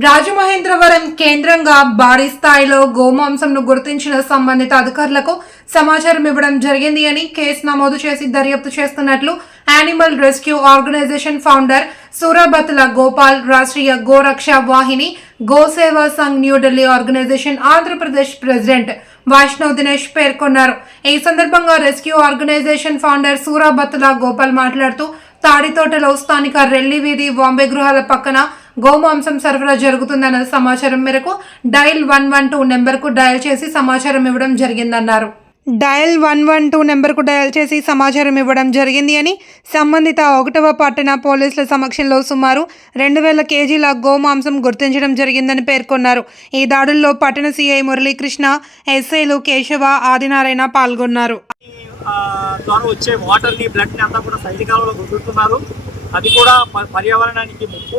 రాజమహేంద్రవరం కేంద్రంగా భారీ స్థాయిలో గోమాంసంను గుర్తించిన సంబంధిత అధికారులకు సమాచారం ఇవ్వడం జరిగింది అని కేసు నమోదు చేసి దర్యాప్తు చేస్తున్నట్లు animal rescue organisation founder Surabatla Gopal Rashtriya Goraksha Vahini Goseva Sangh New Delhi organisation Andhra Pradesh president Vaishnav Dinesh పేర్కొన్నారు. ఈ సందర్భంగా rescue organisation founder Surabathula Gopal మాట్లాడుతూ తాడితోటలో స్థానిక రెల్లి వీధి బాంబే గృహాల పక్కన గోమాంసం సరఫరా జరుగుతుందన్న సమాచారం మేరకు డయల్ వన్ వన్ టూ నెంబర్కు డయల్ చేసి సమాచారం ఇవ్వడం జరిగిందన్నారు. డయల్ వన్ వన్ టూ నెంబర్కు డయల్ చేసి సమాచారం ఇవ్వడం జరిగింది అని సంబంధిత ఒకటవ పట్టణ పోలీసుల సమక్షంలో సుమారు రెండు వేల కేజీల గోమాంసం గుర్తించడం జరిగిందని పేర్కొన్నారు. ఈ దాడుల్లో పట్టణ సీఐ మురళీకృష్ణ ఎస్ఐలు కేశవ ఆదినారాయణ పాల్గొన్నారు. ద్వారా వచ్చే వాటర్ని బ్లడ్ని అంతా కూడా సైనికాలలో వదులుతున్నారు అది కూడా ప- పర్యావరణానికి ముప్పు.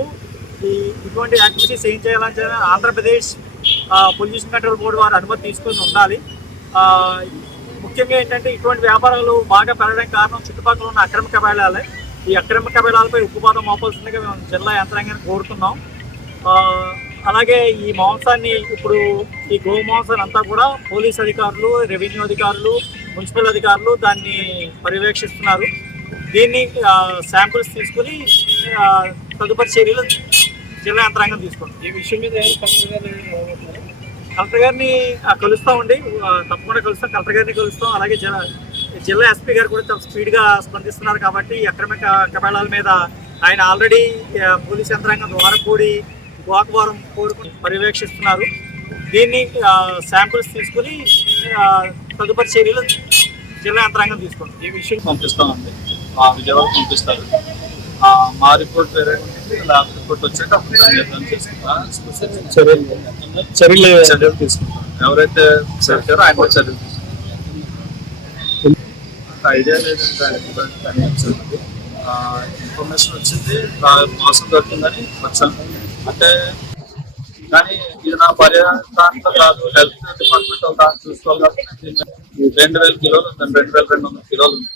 ఈ ఇటువంటి యాక్టివిటీస్ ఏం చేయాలని ఆంధ్రప్రదేశ్ పొల్యూషన్ కంట్రోల్ బోర్డు వారు అనుమతి తీసుకుని ఉండాలి. ముఖ్యంగా ఏంటంటే ఇటువంటి వ్యాపారాలు బాగా పెరగడానికి కారణం చుట్టుపక్కల ఉన్న అక్రమ కబేళాలే ఈ అక్రమ కబేళాలపై ఉక్కుపాతం మోపాల్సిందిగా మేము జిల్లా యంత్రాంగాన్ని కోరుతున్నాం. అలాగే ఈ మాంసాన్ని ఇప్పుడు ఈ గోమాంసాన్ని అంతా కూడా పోలీస్ అధికారులు రెవెన్యూ అధికారులు మున్సిపల్ అధికారులు దాన్ని పర్యవేక్షిస్తున్నారు. దీన్ని శాంపుల్స్ తీసుకుని తదుపరి చర్యలు జిల్లా యంత్రాంగం తీసుకుంటుంది ఈ విషయం మీద కలెక్టర్ గారిని కలుస్తామండి తప్పకుండా కలుస్తాం. కలెక్టర్ గారిని కలుస్తాం. అలాగే జిల్లా జిల్లా ఎస్పీ గారు కూడా చాలా స్పీడ్గా స్పందిస్తున్నారు కాబట్టి ఈ అక్రమ క- కబేళాల మీద ఆయన ఆల్రెడీ పోలీస్ యంత్రాంగం ద్వారా కూడి గోకవరం కోరుకుని పర్యవేక్షిస్తున్నారు. దీన్ని శాంపుల్స్ తీసుకుని తదుపరి చర్యలు జిల్లా యంత్రాంగం తీసుకుంటుంది ఈ విషయం పంపిస్తామండి. ఆ విజయవాడ పంపిస్తారు. ఆ, మా రిపోర్ట్ వేరే ఉంటుంది ల్యాబ్ రిపోర్ట్ వచ్చాక అప్పుడు దాన్ని నిర్ధారణ చేసుకుంటాం. చర్యలు చర్యలు చర్యలు తీసుకుంటాం. ఎవరైతే సరిచారో ఆయన కూడా చర్యలు తీసుకుంటాం ఐడియా లేదంటే అనిపించింది ఇన్ఫర్మేషన్ వచ్చింది. మోసం దొరికిందని వచ్చాను అంటే కానీ ఇది నా పర్యాటక కాదు హెల్త్ డిపార్ట్మెంట్ దాన్ని చూసుకోవాలి కాబట్టి రెండు వేల కిలోలు ఉందండి రెండు వేల రెండు వందల కిలోలు ఉంది.